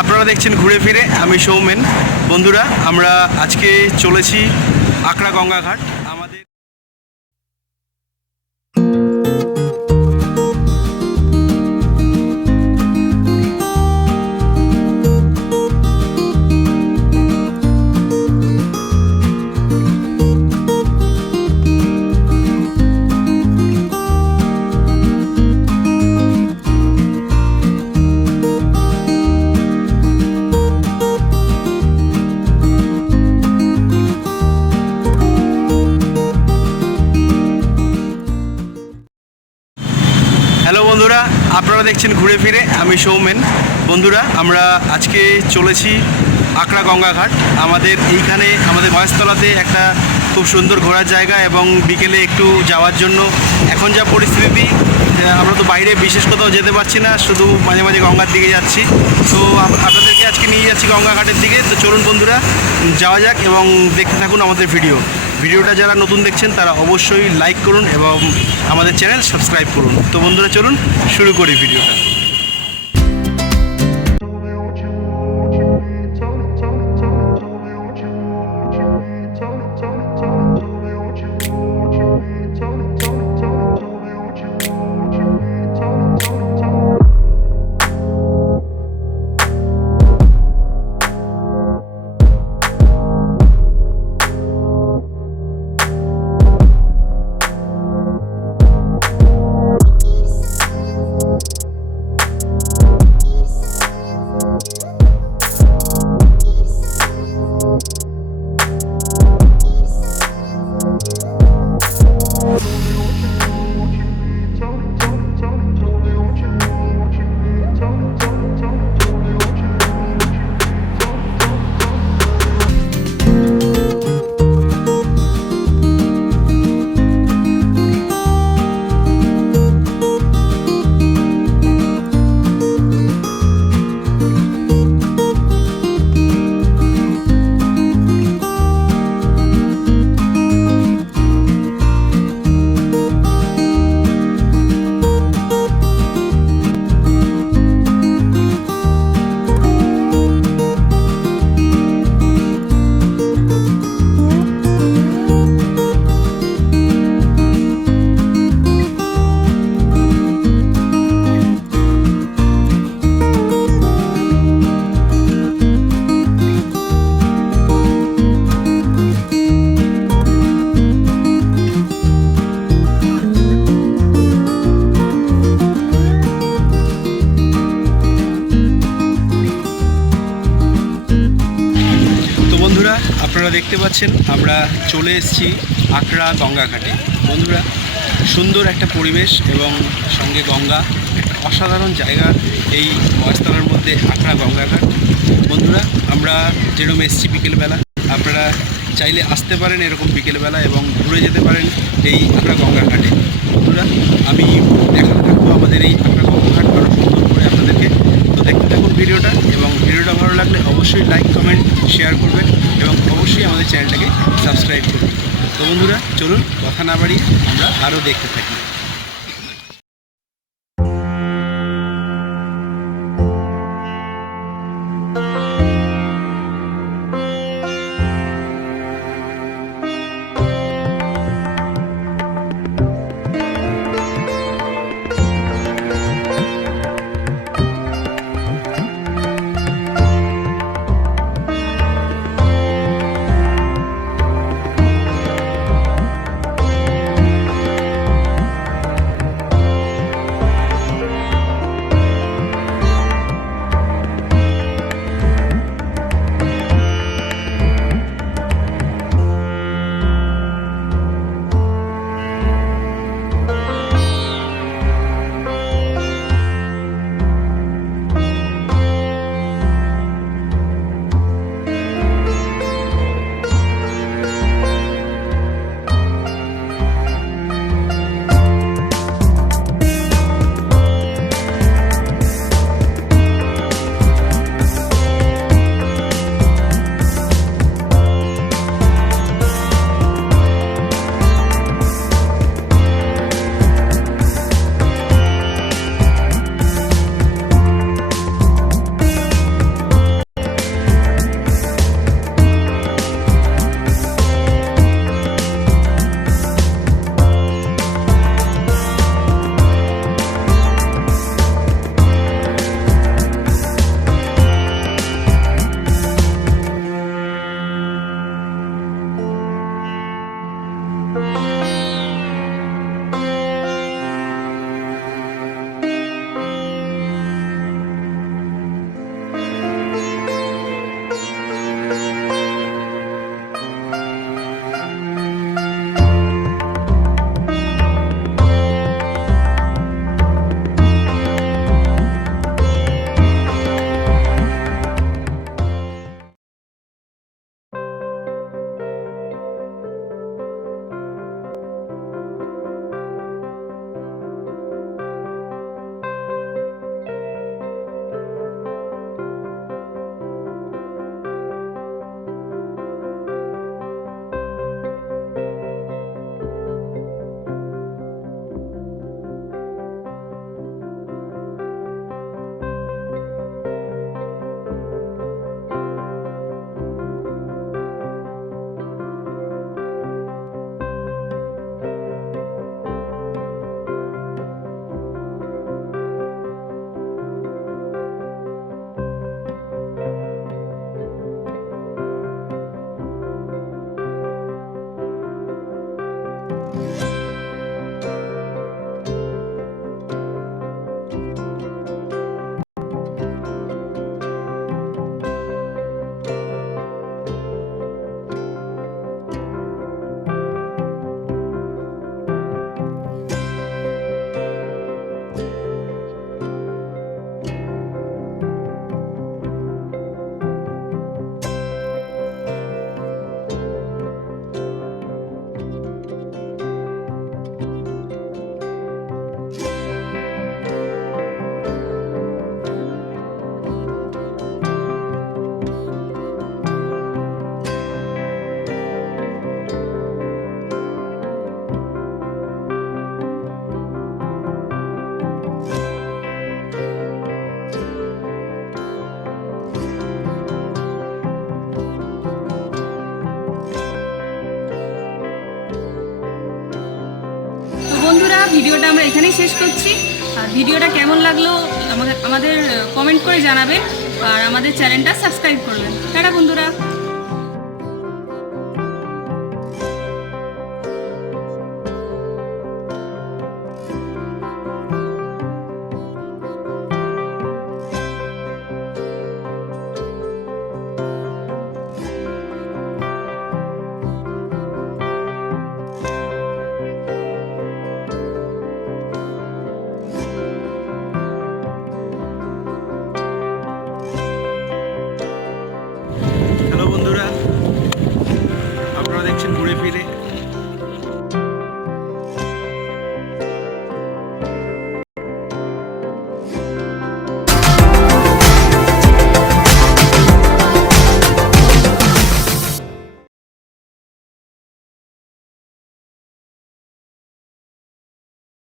আপনারা দেখছেন ঘুরে ফিরে, আমি সৌমেন। বন্ধুরা, আমরা আজকে চলেছি আকরা গঙ্গা ঘাট। আমাদের হ্যালো বন্ধুরা, আপনারা দেখছেন ঘুরে ফিরে, আমি সৌমেন। বন্ধুরা, আমরা আজকে চলেছি আকরা গঙ্গা ঘাট। আমাদের এইখানে আমাদের মহেশতলাতে একটা খুব সুন্দর ঘোরার জায়গা, এবং বিকেলে একটু যাওয়ার জন্য এখন যা পরিস্থিতি, আমরা তো বাইরে বিশেষ কোথাও যেতে পারছি না, শুধু মাঝে মাঝে গঙ্গার দিকে যাচ্ছি। তো আপনাদেরকে আজকে নিয়ে যাচ্ছি গঙ্গা ঘাটের দিকে। তো চলুন বন্ধুরা, যাওয়া যাক এবং দেখতে থাকুন আমাদের ভিডিওটা। যারা নতুন দেখছেন তারা অবশ্যই লাইক করুন এবং আমাদের চ্যানেল সাবস্ক্রাইব করুন। তো বন্ধুরা, চলুন শুরু করি ভিডিওটা। আপনারা দেখতে পাচ্ছেন আমরা চলে এসেছি আকরা গঙ্গা ঘাটে। বন্ধুরা, সুন্দর একটা পরিবেশ এবং সঙ্গে গঙ্গা, অসাধারণ জায়গা এই মহেশতলার মধ্যে আকরা গঙ্গা ঘাট। বন্ধুরা, আমরা যেরকম এসেছি বিকেলবেলা, আপনারা চাইলে আসতে পারেন এরকম বিকেলবেলা এবং ঘুরে যেতে পারেন এই আকরা গঙ্গা ঘাটে। বন্ধুরা, আমি দেখাতে থাকবো আমাদের এই আকরা গঙ্গা ঘাট আরও সুন্দর করে আপনাদেরকে। তো দেখতে থাকুন ভিডিওটা, এবং ভিডিওটা ভালো লাগলে অবশ্যই লাইক, কমেন্ট, শেয়ার করবেন এবং অবশ্যই আমাদের চ্যানেলটাকে সাবস্ক্রাইব করুন। তো বন্ধুরা, চলুন কথা না বাড়িয়ে আমরা আরও দেখতে থাকি। বন্ধুরা, ভিডিওটা আমরা এখানেই শেষ করছি। আর ভিডিওটা কেমন লাগলো আমাদের কমেন্ট করে জানাবেন, আর আমাদের চ্যানেলটা সাবস্ক্রাইব করবেন। টাটা বন্ধুরা।